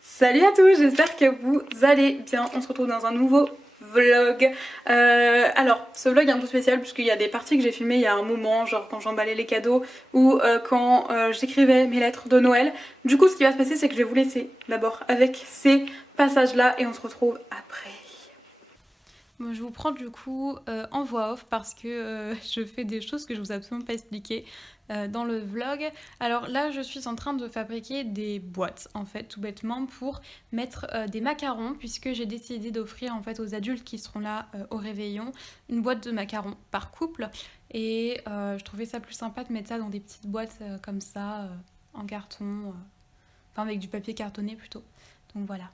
Salut à tous, j'espère que vous allez bien. On se retrouve dans un nouveau vlog. Alors, ce vlog est un peu spécial puisqu'il y a des parties que j'ai filmées il y a un moment, genre quand j'emballais les cadeaux ou quand j'écrivais mes lettres de Noël. Du coup, ce qui va se passer, c'est que je vais vous laisser d'abord avec ces passages-là et on se retrouve après. Bon, je vous prends du coup en voix off parce que je fais des choses que je vous ai absolument pas expliquées dans le vlog. Alors là, je suis en train de fabriquer des boîtes en fait, tout bêtement, pour mettre des macarons puisque j'ai décidé d'offrir en fait aux adultes qui seront là au réveillon une boîte de macarons par couple et je trouvais ça plus sympa de mettre ça dans des petites boîtes comme ça en carton, enfin avec du papier cartonné plutôt. Donc voilà.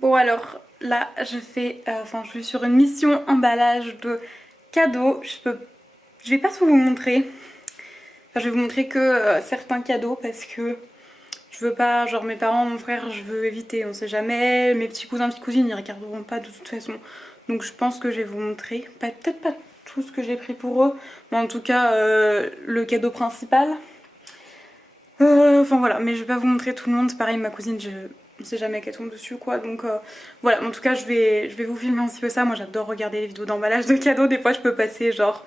Bon alors là je suis sur une mission emballage de cadeaux. Je vais pas tout vous montrer. Enfin, je vais vous montrer que certains cadeaux parce que je veux pas, genre mes parents, mon frère, je veux éviter, on sait jamais. Mes petits cousins, petites cousines, ils regarderont pas de toute façon. Donc je pense que je vais vous montrer, peut-être pas tout ce que j'ai pris pour eux, mais en tout cas le cadeau principal. Enfin voilà, mais je vais pas vous montrer tout le monde. Pareil, ma cousine, on sait jamais qu'elle tombe dessus quoi. Donc voilà, en tout cas je vais vous filmer un petit peu ça. Moi j'adore regarder les vidéos d'emballage de cadeaux. Des fois je peux passer genre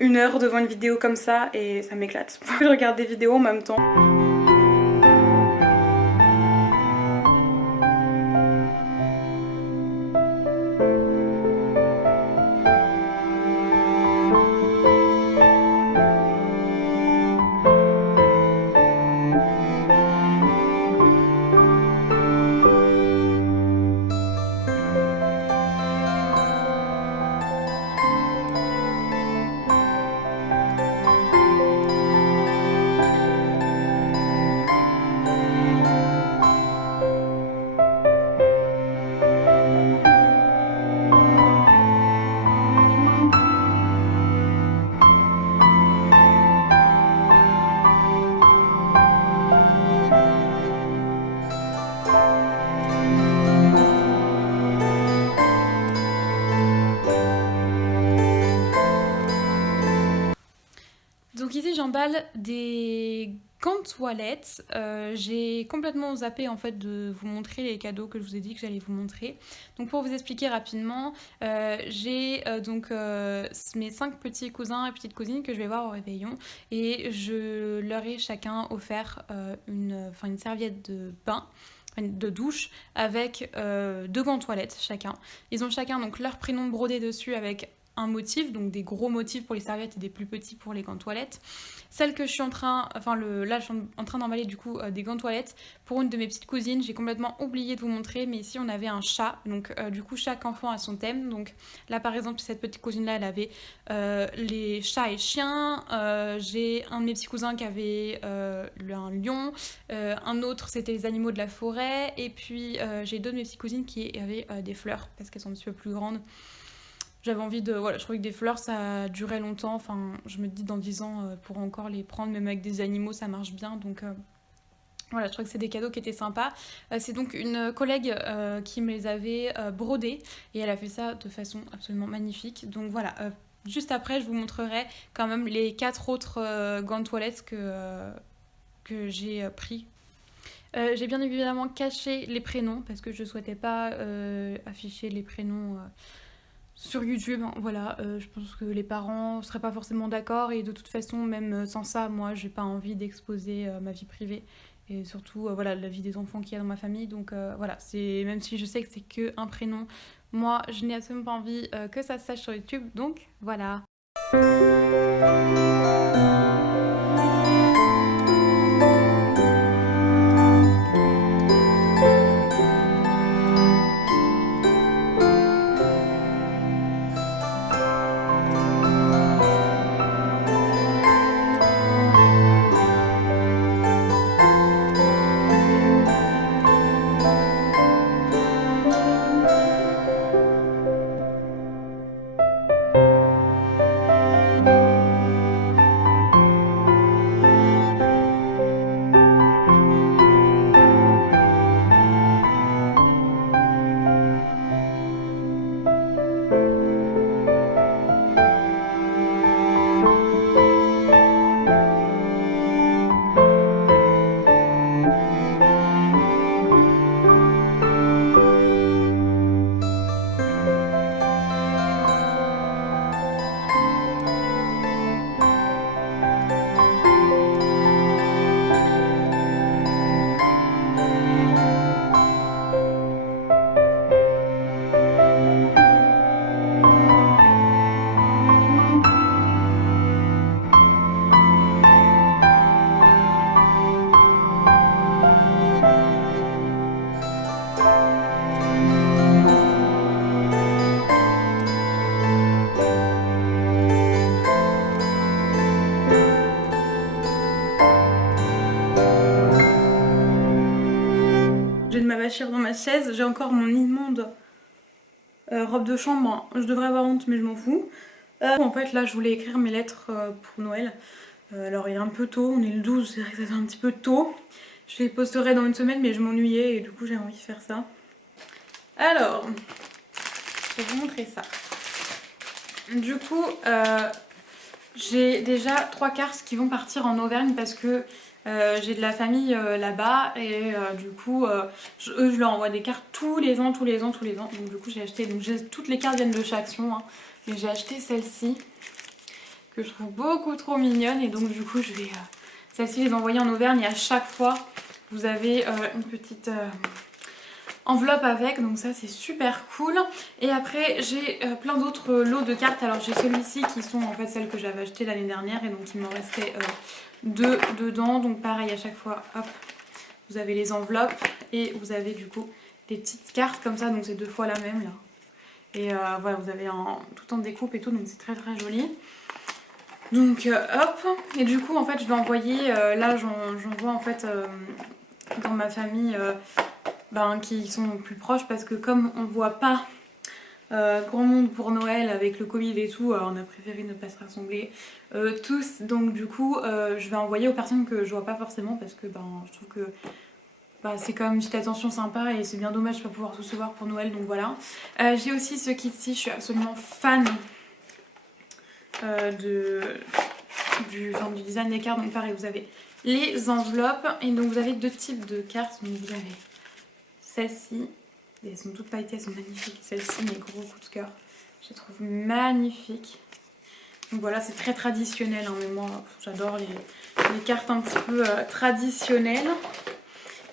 1 heure devant une vidéo comme ça et ça m'éclate. Je regarde des vidéos en même temps. Donc ici j'emballe des gants de toilette. J'ai complètement zappé en fait de vous montrer les cadeaux que je vous ai dit que j'allais vous montrer. Donc pour vous expliquer rapidement, j'ai mes 5 petits cousins et petites cousines que je vais voir au réveillon et je leur ai chacun offert une serviette de bain de douche avec 2 gants de toilette chacun. Ils ont chacun donc leur prénom brodé dessus avec un motif, donc des gros motifs pour les serviettes et des plus petits pour les gants de toilette. Celle que je suis en train, là je suis en train d'emballer du coup des gants de toilette pour une de mes petites cousines. J'ai complètement oublié de vous montrer, mais ici on avait un chat, donc du coup chaque enfant a son thème. Donc là par exemple cette petite cousine là elle avait les chats et chiens. J'ai un de mes petits cousins qui avait un lion, un autre c'était les animaux de la forêt, et puis j'ai 2 de mes petites cousines qui avaient des fleurs parce qu'elles sont un petit peu plus grandes. J'avais envie de... Voilà, je trouvais que des fleurs, ça durait longtemps. Enfin, je me dis dans 10 ans, pour encore les prendre, même avec des animaux, ça marche bien. Donc voilà, je trouve que c'est des cadeaux qui étaient sympas. C'est donc une collègue qui me les avait brodés. Et elle a fait ça de façon absolument magnifique. Donc voilà, juste après, je vous montrerai quand même les 4 autres gants de toilette que j'ai pris. J'ai bien évidemment caché les prénoms parce que je souhaitais pas afficher les prénoms sur YouTube. Voilà, je pense que les parents seraient pas forcément d'accord et de toute façon, même sans ça, moi, j'ai pas envie d'exposer ma vie privée et surtout voilà la vie des enfants qu'il y a dans ma famille. Donc voilà, c'est même si je sais que c'est que un prénom, moi, je n'ai absolument pas envie que ça se sache sur YouTube. Donc voilà. J'ai de m'abâchir dans ma chaise, j'ai encore mon immonde robe de chambre. Je devrais avoir honte mais je m'en fous. En fait là je voulais écrire mes lettres pour Noël. Alors il est un peu tôt, on est le 12, c'est vrai que c'est un petit peu tôt. Je les posterai dans une semaine mais je m'ennuyais et du coup j'ai envie de faire ça. Alors, je vais vous montrer ça. Du coup, j'ai déjà 3 cartes qui vont partir en Auvergne parce que j'ai de la famille là-bas et du coup, eux je leur envoie des cartes tous les ans. Donc du coup j'ai acheté, donc toutes les cartes viennent de chez Action, hein, mais j'ai acheté celle-ci que je trouve beaucoup trop mignonne et donc du coup je vais celle-ci les envoyer en Auvergne et à chaque fois vous avez une petite enveloppe avec, donc ça c'est super cool. Et après j'ai plein d'autres lots de cartes. Alors j'ai celui-ci qui sont en fait celles que j'avais achetées l'année dernière et donc il m'en restait 2 dedans. Donc pareil à chaque fois, hop, vous avez les enveloppes et vous avez du coup des petites cartes comme ça, donc c'est 2 fois la même là. Et voilà, vous avez tout en découpe et tout, donc c'est très très joli. Donc hop, et du coup en fait je vais envoyer, là j'en vois en fait dans ma famille qui sont plus proches parce que comme on voit pas grand monde pour Noël avec le Covid et tout, on a préféré ne pas se rassembler tous. Donc du coup je vais envoyer aux personnes que je vois pas forcément parce que je trouve que c'est quand même une petite attention sympa et c'est bien dommage de pas pouvoir tous se voir pour Noël, donc voilà. J'ai aussi ce kit-ci, je suis absolument fan du design des cartes. Donc pareil, vous avez les enveloppes et donc vous avez 2 types de cartes. Donc vous avez celle-ci, elles sont toutes pailletées, elles sont magnifiques. Celle-ci, mes gros coups de cœur, je les trouve magnifiques. Donc voilà, c'est très traditionnel, hein, mais moi j'adore les cartes un petit peu traditionnelles.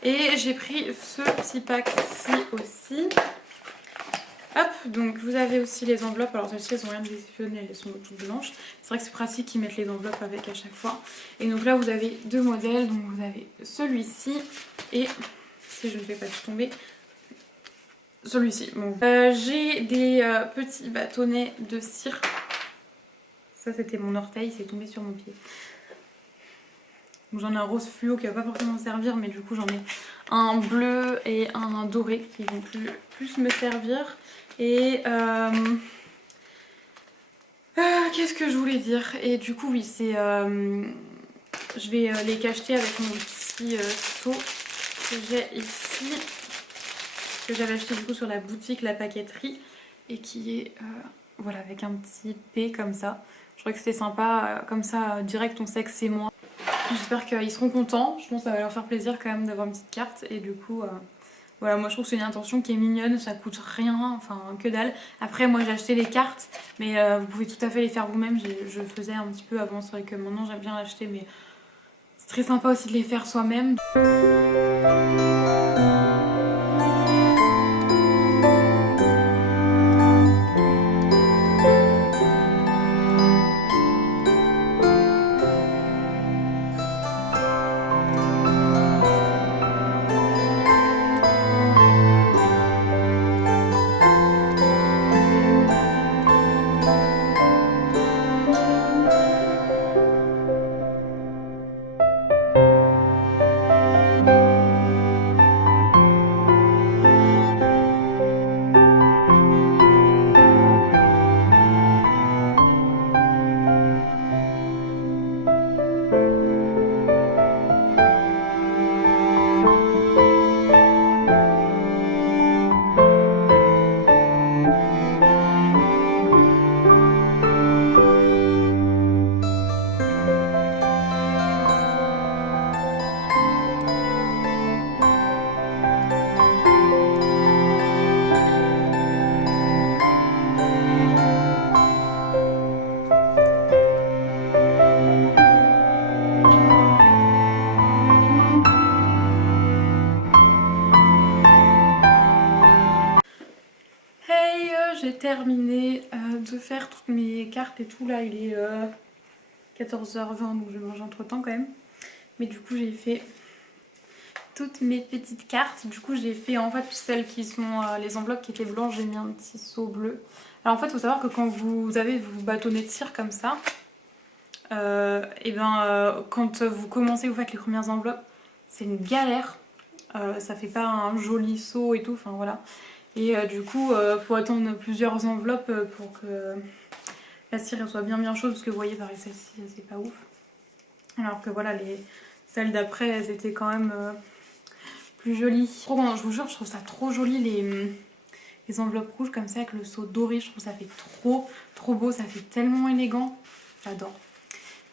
Et j'ai pris ce petit pack-ci aussi. Hop, donc vous avez aussi les enveloppes. Alors celles-ci elles ont rien d'exceptionnel, elles sont toutes blanches. C'est vrai que c'est pratique qu'ils mettent les enveloppes avec à chaque fois. Et donc là vous avez 2 modèles, donc vous avez celui-ci et, si je ne fais pas tout tomber, celui-ci. Bon. J'ai des petits bâtonnets de cire. Ça c'était mon orteil, c'est tombé sur mon pied. J'en ai un rose fluo qui va pas forcément servir, mais du coup j'en ai un bleu et un doré qui vont plus me servir. Et qu'est-ce que je voulais dire? Et du coup oui, c'est je vais les cacheter avec mon petit seau que j'ai ici, que j'avais acheté du coup sur la boutique La Paqueterie et qui est voilà, avec un petit P comme ça. Je trouvais que c'était sympa, comme ça direct on sait que c'est moi. J'espère qu'ils seront contents, je pense que ça va leur faire plaisir quand même d'avoir une petite carte et du coup voilà, moi je trouve que c'est une intention qui est mignonne, ça coûte rien, enfin que dalle. Après moi j'ai acheté les cartes mais vous pouvez tout à fait les faire vous-même, je le faisais un petit peu avant, c'est vrai que maintenant j'aime bien l'acheter mais c'est très sympa aussi de les faire soi-même. J'ai terminé de faire toutes mes cartes et tout. Là il est 14h20 donc je mange entre temps quand même. Mais du coup j'ai fait toutes mes petites cartes. Du coup j'ai fait en fait celles qui sont les enveloppes qui étaient blanches, j'ai mis un petit seau bleu. Alors en fait il faut savoir que quand vous avez vos bâtonnets de cire comme ça, quand vous commencez, vous faites les premières enveloppes, c'est une galère. ça fait pas un joli seau et tout, enfin voilà. Et du coup, faut attendre plusieurs enveloppes pour que la cire soit bien chaude, parce que vous voyez, pareil, celle-ci, c'est pas ouf. Alors que voilà, celles d'après, elles étaient quand même plus jolies. Trop bon, je vous jure, je trouve ça trop joli, les enveloppes rouges comme ça, avec le seau doré, je trouve ça fait trop beau, ça fait tellement élégant. J'adore.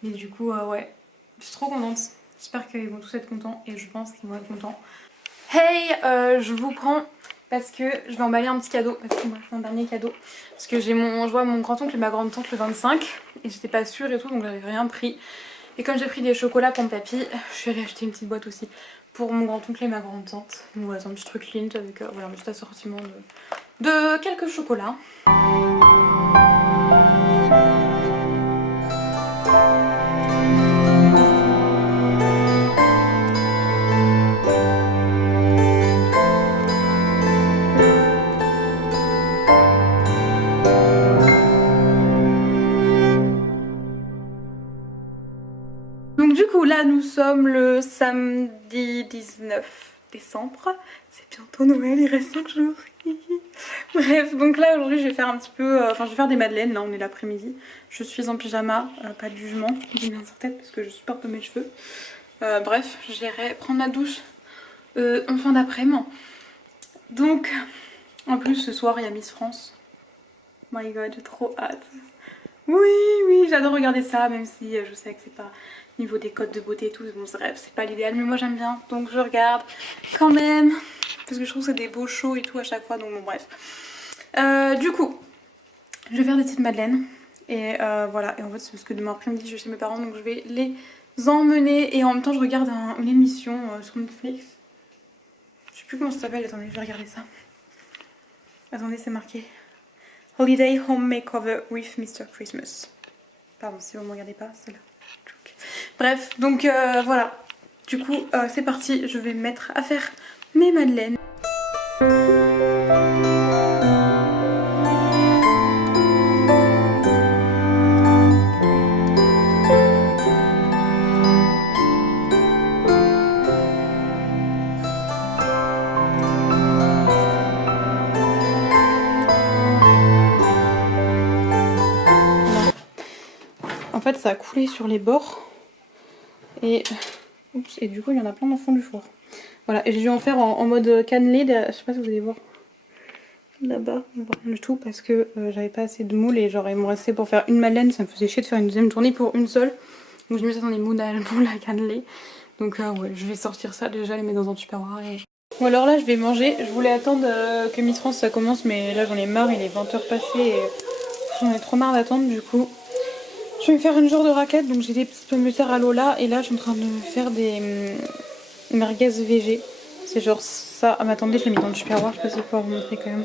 Et du coup, ouais, je suis trop contente. J'espère qu'ils vont tous être contents, et je pense qu'ils vont être contents. Hey, je vous prends parce que je vais emballer un petit cadeau, parce que moi je fais un dernier cadeau. Parce que je vois mon grand-oncle et ma grande-tante le 25 et j'étais pas sûre et tout, donc j'avais rien pris. Et comme j'ai pris des chocolats pour mon papy, je suis allée acheter une petite boîte aussi pour mon grand-oncle et ma grande-tante. Donc voilà, c'est un petit truc Lindt avec voilà, un petit assortiment de quelques chocolats. Donc du coup là nous sommes le samedi 19 décembre, c'est bientôt Noël, il reste 5 jours. Bref, donc là aujourd'hui je vais faire un petit peu, je vais faire des madeleines, là on est l'après-midi. Je suis en pyjama, pas de jugement, j'ai bien sur tête parce que je supporte mes cheveux. Bref, j'irai prendre ma douche en fin d'après-midi. Donc en plus ce soir il y a Miss France. My god, j'ai trop hâte. Oui, j'adore regarder ça, même si je sais que c'est pas niveau des codes de beauté et tout, bon bref, c'est pas l'idéal, mais moi j'aime bien, donc je regarde quand même, parce que je trouve que c'est des beaux shows et tout à chaque fois, donc bon bref. Du coup, je vais faire des petites madeleines, et voilà, et en fait c'est parce que demain après-midi je vais chez mes parents, donc je vais les emmener, et en même temps je regarde une émission sur Netflix. Je sais plus comment ça s'appelle, attendez, je vais regarder ça. Attendez, c'est marqué Holiday Home Makeover with Mr. Christmas. Pardon si vous ne me regardez pas, c'est là. Bref, donc voilà. Du coup, c'est parti, je vais me mettre à faire mes madeleines. En fait, ça a coulé sur les bords. Et du coup, il y en a plein dans le fond du four. Voilà, et j'ai dû en faire en mode cannelé. Je sais pas si vous allez voir. Là-bas, on voit rien du tout parce que j'avais pas assez de moules et genre il me restait pour faire une madeleine. Ça me faisait chier de faire une deuxième tournée pour une seule. Donc j'ai mis ça dans des moules à la cannelée. Donc ouais, je vais sortir ça déjà, les mettre dans un tupperware. Bon alors là, je vais manger. Je voulais attendre que Miss France ça commence, mais là j'en ai marre. Il est 20h passé et j'en ai trop marre d'attendre du coup. Je vais me faire une genre de raclette, donc j'ai des petites pommes de terre à Lola et là je suis en train de me faire des merguez végé. C'est genre ça. Ah mais attendez, je l'ai mis dans le tupperware, je sais pas si je vais pouvoir vous montrer quand même.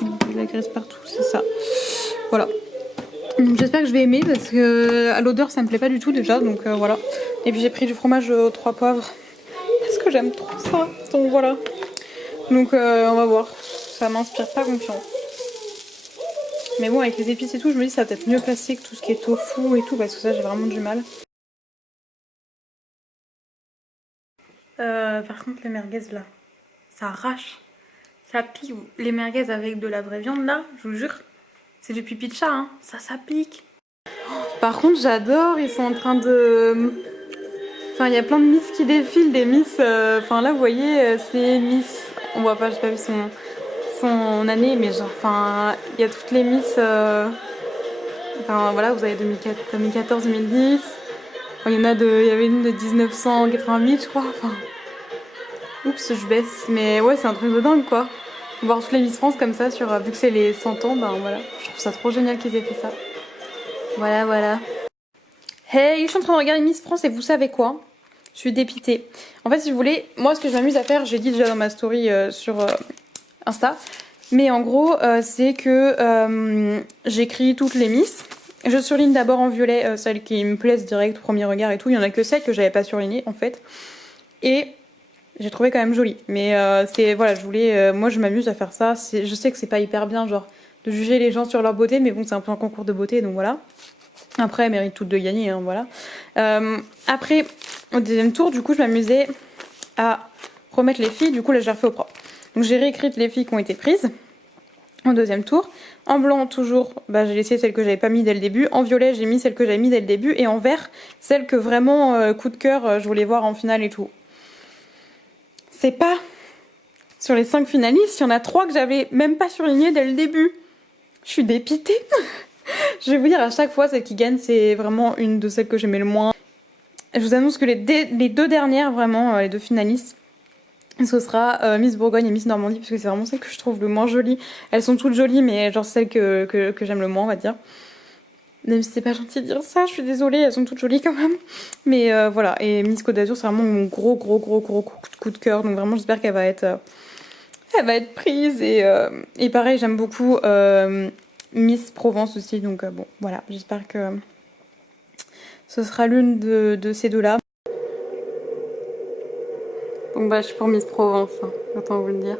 De la graisse partout, c'est ça. Voilà. Donc j'espère que je vais aimer parce que à l'odeur ça me plaît pas du tout déjà, donc voilà. Et puis j'ai pris du fromage aux 3 poivres parce que j'aime trop ça, donc voilà. Donc on va voir, ça m'inspire pas confiance. Mais bon, avec les épices et tout, je me dis que ça va peut-être mieux passer que tout ce qui est tofu et tout, parce que ça j'ai vraiment du mal. Par contre les merguez là, ça arrache, ça pique. Les merguez avec de la vraie viande là, je vous jure, c'est du pipi de chat, hein. Ça pique. Par contre j'adore, ils sont en train de... Enfin il y a plein de Miss qui défilent, des Miss... Enfin là vous voyez, c'est Miss... On voit pas, j'ai pas vu son année, mais genre, enfin, il y a toutes les Miss... Enfin voilà, vous avez 2014, 2010... Enfin, il y avait une de 1988 je crois, enfin... Oups, je baisse, mais ouais c'est un truc de dingue quoi. Voir toutes les Miss France comme ça, vu que c'est les 100 ans, ben voilà. Je trouve ça trop génial qu'ils aient fait ça. Voilà. Hey, je suis en train de regarder Miss France et vous savez quoi? Je suis dépitée. En fait, si vous voulez, moi ce que je m'amuse à faire, j'ai dit déjà dans ma story sur Insta, mais en gros, c'est que j'écris toutes les Miss. Je surligne d'abord en violet celles qui me plaisent direct au premier regard et tout. Il y en a que celles que j'avais pas surlignées en fait. Et j'ai trouvé quand même joli. Mais c'est voilà, moi je m'amuse à faire ça. Je sais que c'est pas hyper bien, genre de juger les gens sur leur beauté, mais bon, c'est un peu un concours de beauté, donc voilà. Après, elles méritent toutes de gagner, hein, voilà. Après, au deuxième tour, du coup, je m'amusais à remettre les filles. Du coup, là, je les refais au propre. Donc, j'ai réécrit les filles qui ont été prises en deuxième tour. En blanc, toujours, bah, j'ai laissé celles que j'avais pas mis dès le début. En violet, j'ai mis celles que j'avais mis dès le début. Et en vert, celles que vraiment, coup de cœur, je voulais voir en finale et tout. C'est pas sur les 5 finalistes, il y en a 3 que j'avais même pas surlignées dès le début. Je suis dépitée. Je vais vous dire, à chaque fois, celle qui gagne, c'est vraiment une de celles que j'aimais le moins. Je vous annonce que les 2 dernières, vraiment, les 2 finalistes, ce sera Miss Bourgogne et Miss Normandie, parce que c'est vraiment celles que je trouve le moins jolies. Elles sont toutes jolies, mais genre celles que j'aime le moins, on va dire. Même si c'est pas gentil de dire ça, je suis désolée, elles sont toutes jolies quand même. Mais voilà, et Miss Côte d'Azur, c'est vraiment mon gros coup de cœur. Donc vraiment, j'espère qu'elle va être prise. Et pareil, j'aime beaucoup Miss Provence aussi. Donc bon, voilà, j'espère que ce sera l'une de ces deux-là. Donc bah, je suis pour Miss Provence, hein, autant vous le dire.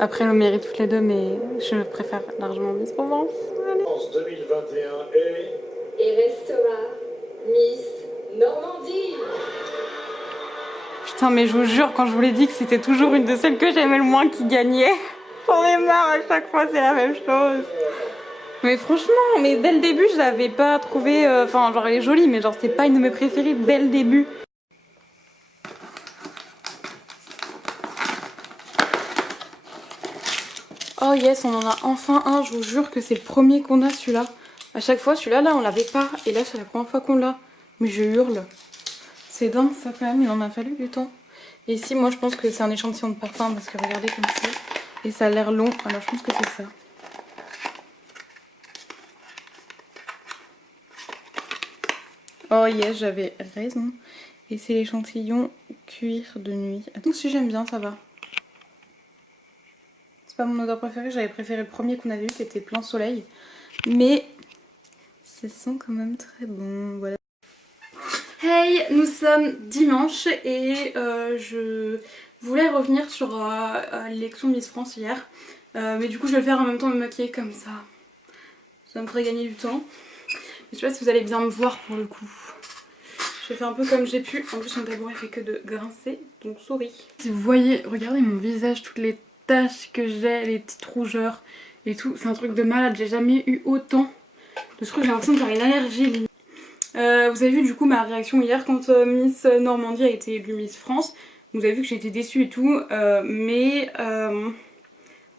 Après, elles le méritent toutes les deux, mais je préfère largement Miss Provence. Allez. 2021 et restera Miss Normandie. Putain, mais je vous jure, quand je vous l'ai dit que c'était toujours une de celles que j'aimais le moins qui gagnait, j'en ai marre, à chaque fois c'est la même chose. Mais franchement, mais dès le début, je l'avais pas trouvée. Enfin, genre, elle est jolie, mais genre, c'était pas une de mes préférées dès le début. Oh yes, on en a enfin un, je vous jure que c'est le premier qu'on a celui-là. À chaque fois, celui-là, là, on l'avait pas. Et là, c'est la première fois qu'on l'a. Mais je hurle. C'est dingue ça quand même, il en a fallu du temps. Et ici, moi, je pense que c'est un échantillon de parfum parce que regardez comme c'est. Et ça a l'air long, alors je pense que c'est ça. Oh yes, j'avais raison. Et c'est l'échantillon cuir de nuit. Attends, si j'aime bien, ça va. C'est pas mon odeur préférée, j'avais préféré le premier qu'on avait eu qui était plein soleil. Mais ça sent quand même très bon, voilà. Hey, nous sommes dimanche et je voulais revenir sur l'élection Miss France hier. Mais du coup je vais le faire en même temps, me maquiller comme ça. Ça me ferait gagner du temps. Je sais pas si vous allez bien me voir pour le coup. Je vais faire un peu comme j'ai pu. En plus mon tabouret fait que de grincer, donc souris. Si vous voyez, regardez mon visage, toutes les taches que j'ai, les petites rougeurs et tout. C'est un truc de malade, j'ai jamais eu autant de ce truc, j'ai l'impression de faire une allergie. Vous avez vu du coup ma réaction hier quand Miss Normandie a été élue Miss France. Vous avez vu que j'ai été déçue et tout, mais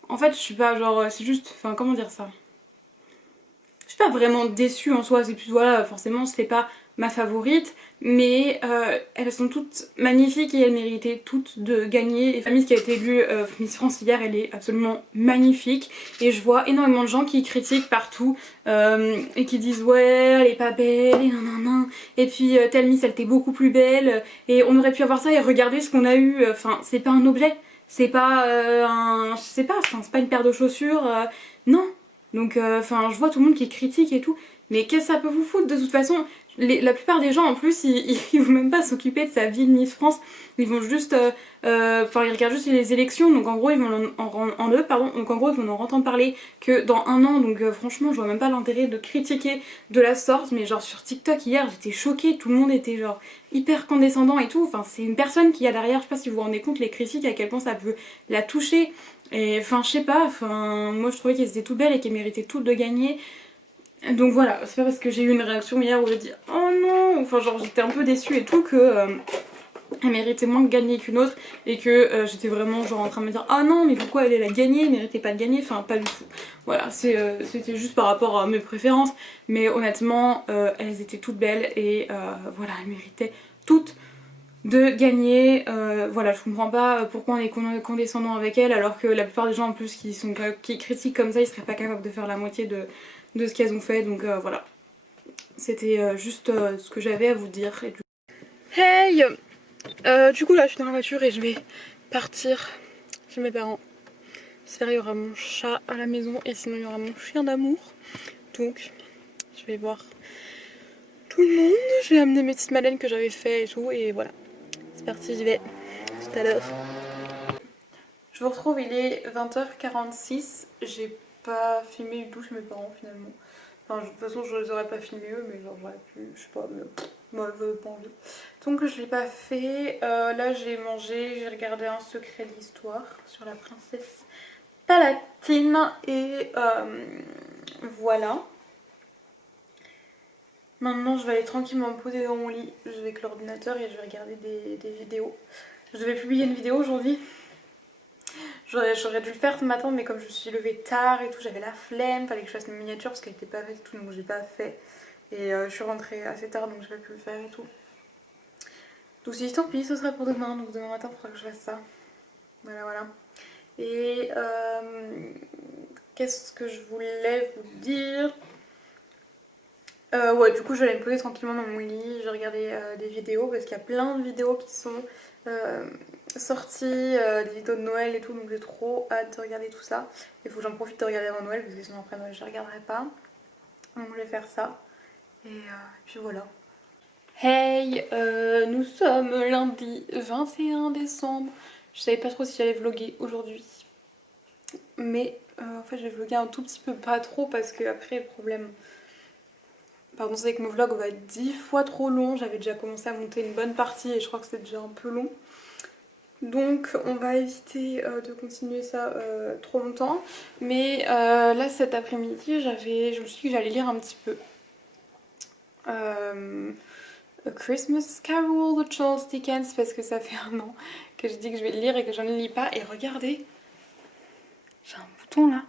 en fait je suis pas genre, c'est juste, enfin comment dire ça, je suis pas vraiment déçue en soi, c'est plus voilà, forcément c'était pas ma favorite, mais elles sont toutes magnifiques et elles méritaient toutes de gagner. Et Miss qui a été élue Miss France hier, elle est absolument magnifique et je vois énormément de gens qui critiquent partout et qui disent ouais elle est pas belle et nanana, et puis telle Miss elle était beaucoup plus belle et on aurait pu avoir ça et regardez ce qu'on a eu, enfin c'est pas un objet, c'est pas je sais pas, c'est pas une paire de chaussures, non. Donc enfin je vois tout le monde qui critique et tout, mais qu'est-ce que ça peut vous foutre de toute façon. La plupart des gens en plus ils vont même pas s'occuper de sa vie de Miss France, ils vont juste enfin ils regardent juste les élections, donc en gros ils vont donc en gros ils vont en entendre parler que dans un an, donc franchement je vois même pas l'intérêt de critiquer de la sorte. Mais genre sur TikTok hier j'étais choquée, tout le monde était genre hyper condescendant et tout, enfin c'est une personne qui a derrière, je sais pas si vous vous rendez compte les critiques à quel point ça peut la toucher. Et enfin je sais pas, enfin moi je trouvais qu'elles étaient toutes belles et qu'elles méritaient toutes de gagner. Donc voilà, c'est pas parce que j'ai eu une réaction hier où j'ai dit oh non, enfin genre j'étais un peu déçue et tout que elle méritait moins de gagner qu'une autre et que j'étais vraiment genre en train de me dire ah non mais pourquoi elle a gagné, elle méritait pas de gagner, enfin pas du tout. Voilà, c'était juste par rapport à mes préférences, mais honnêtement elles étaient toutes belles et voilà, elles méritaient toutes de gagner. Voilà, je comprends pas pourquoi on est condescendant avec elles alors que la plupart des gens en plus qui critiquent comme ça, ils seraient pas capables de faire la moitié de ce qu'elles ont fait. Donc voilà, c'était juste ce que j'avais à vous dire. Hey, du coup là je suis dans la voiture et je vais partir chez mes parents. J'espère qu'il y aura mon chat à la maison et sinon il y aura mon chien d'amour. Donc je vais voir tout le monde. J'ai amené mes petites madeleines que j'avais fait et tout, et voilà. C'est parti, j'y vais. Tout à l'heure. Je vous retrouve, il est 20h46. J'ai pas filmé du tout chez mes parents finalement. Enfin, de toute façon, je les aurais pas filmés eux, mais genre, j'aurais pu, je sais pas, mais moi, j'avais pas envie. Donc, je l'ai pas fait. Là, j'ai mangé, j'ai regardé Un secret d'histoire sur la princesse Palatine, et voilà. Maintenant, je vais aller tranquillement me poser dans mon lit. Je vais avec l'ordinateur et je vais regarder des vidéos. Je devais publier une vidéo aujourd'hui. J'aurais dû le faire ce matin, mais comme je me suis levée tard et tout, j'avais la flemme. Fallait que je fasse une miniature parce qu'elle était pas faite et tout, donc j'ai pas fait. Et je suis rentrée assez tard, donc j'ai pas pu le faire et tout. Donc si tant pis, ce sera pour demain. Donc demain matin, il faudra que je fasse ça. Voilà, voilà. Et qu'est-ce que je voulais vous dire? Ouais, du coup, je vais aller me poser tranquillement dans mon lit. Je vais regarder des vidéos parce qu'il y a plein de vidéos qui sont sorties, des vidéos de Noël et tout. Donc j'ai trop hâte de regarder tout ça. Il faut que j'en profite de regarder avant Noël parce que sinon après Noël je ne regarderai pas. Donc je vais faire ça. Et puis voilà. Hey, nous sommes lundi 21 décembre. Je savais pas trop si j'allais vlogger aujourd'hui. Mais en fait, je vais vlogger un tout petit peu, pas trop, parce que après, le problème. Pardon, c'est que mon vlog va être 10 fois trop long. J'avais déjà commencé à monter une bonne partie et je crois que c'est déjà un peu long. Donc on va éviter de continuer ça trop longtemps. Mais là cet après-midi, je me suis dit que j'allais lire un petit peu. A Christmas Carol de Charles Dickens, parce que ça fait un an que je dis que je vais le lire et que je ne le lis pas. Et regardez, j'ai un bouton là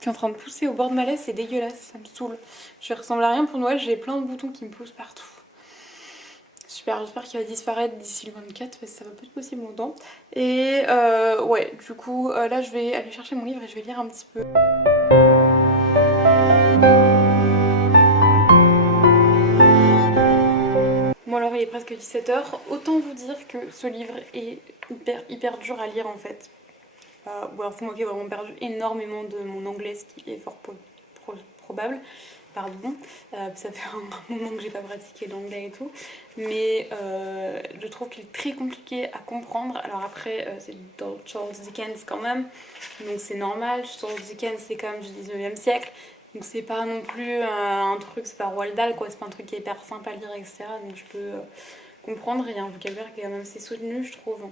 qui est en train de pousser au bord de ma lèvre, c'est dégueulasse, ça me saoule. Je ressemble à rien pour Noël, j'ai plein de boutons qui me poussent partout. Super, j'espère qu'il va disparaître d'ici le 24 parce que ça va pas être possible longtemps. Et ouais, du coup, là je vais aller chercher mon livre et je vais lire un petit peu. Bon alors il est presque 17h, autant vous dire que ce livre est hyper dur à lire en fait. Ou alors c'est moi qui ai vraiment perdu énormément de mon anglais, ce qui est fort probable. Pardon, ça fait un moment que j'ai pas pratiqué l'anglais et tout, mais je trouve qu'il est très compliqué à comprendre. Alors après, c'est dans Charles Dickens quand même, donc c'est normal. Charles Dickens, c'est quand même du 19e siècle, donc c'est pas non plus un truc, c'est pas Roald Dahl quoi, c'est pas un truc qui est hyper simple à lire, etc. Donc je peux comprendre, il y a un vocabulaire qui est quand même assez soutenu, je trouve.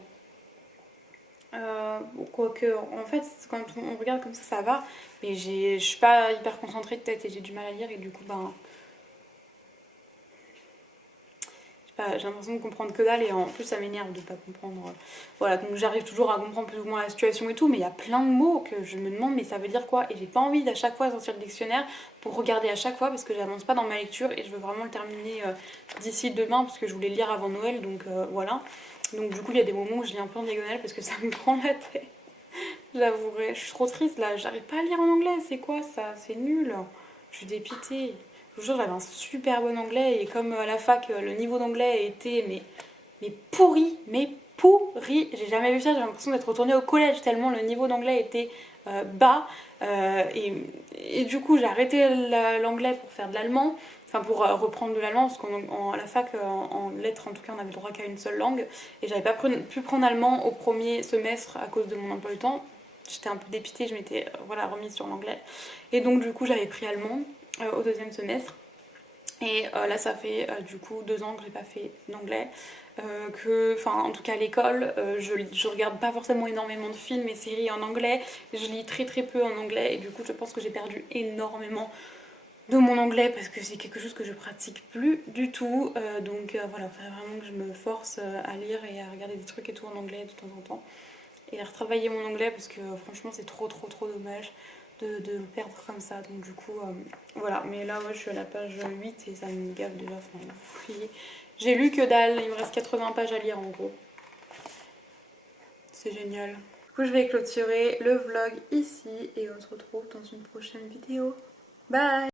Quoique, en fait, quand on regarde comme ça va, mais je suis pas hyper concentrée de tête et j'ai du mal à lire et du coup, ben. J'ai l'impression de comprendre que dalle et en plus ça m'énerve de pas comprendre. Voilà, donc j'arrive toujours à comprendre plus ou moins la situation et tout, mais il y a plein de mots que je me demande, mais ça veut dire quoi? Et j'ai pas envie d'à chaque fois sortir le dictionnaire pour regarder à chaque fois parce que j'avance pas dans ma lecture et je veux vraiment le terminer d'ici demain parce que je voulais le lire avant Noël, donc voilà. Donc du coup, il y a des moments où je lis un peu en diagonale parce que ça me prend la tête. J'avouerai, je suis trop triste là, j'arrive pas à lire en anglais, c'est quoi ça? C'est nul. Je suis dépitée. Je vous jure, j'avais un super bon anglais et comme à la fac, le niveau d'anglais était mais pourri, mais pourri. J'ai jamais vu ça, j'ai l'impression d'être retournée au collège tellement le niveau d'anglais était bas. Et du coup, j'ai arrêté l'anglais pour faire de l'allemand. Enfin, pour reprendre de l'allemand, parce qu'à la fac, en lettres en tout cas, on avait le droit qu'à une seule langue. Et j'avais pas pu prendre allemand au premier semestre à cause de mon emploi du temps. J'étais un peu dépitée, je m'étais remise sur l'anglais. Et donc, du coup, j'avais pris allemand au deuxième semestre. Et là, ça fait du coup 2 ans que j'ai pas fait d'anglais. En tout cas à l'école, je regarde pas forcément énormément de films et séries en anglais. Je lis très peu en anglais et du coup, je pense que j'ai perdu énormément de mon anglais parce que c'est quelque chose que je pratique plus du tout. Donc voilà, il faudrait vraiment que je me force à lire et à regarder des trucs et tout en anglais de temps en temps. Et à retravailler mon anglais parce que franchement, c'est trop dommage de le perdre comme ça. Donc du coup, voilà. Mais là, ouais, je suis à la page 8 et ça me gave déjà. Enfin, vous voyez. J'ai lu que dalle, il me reste 80 pages à lire en gros. C'est génial. Du coup, je vais clôturer le vlog ici et on se retrouve dans une prochaine vidéo. Bye!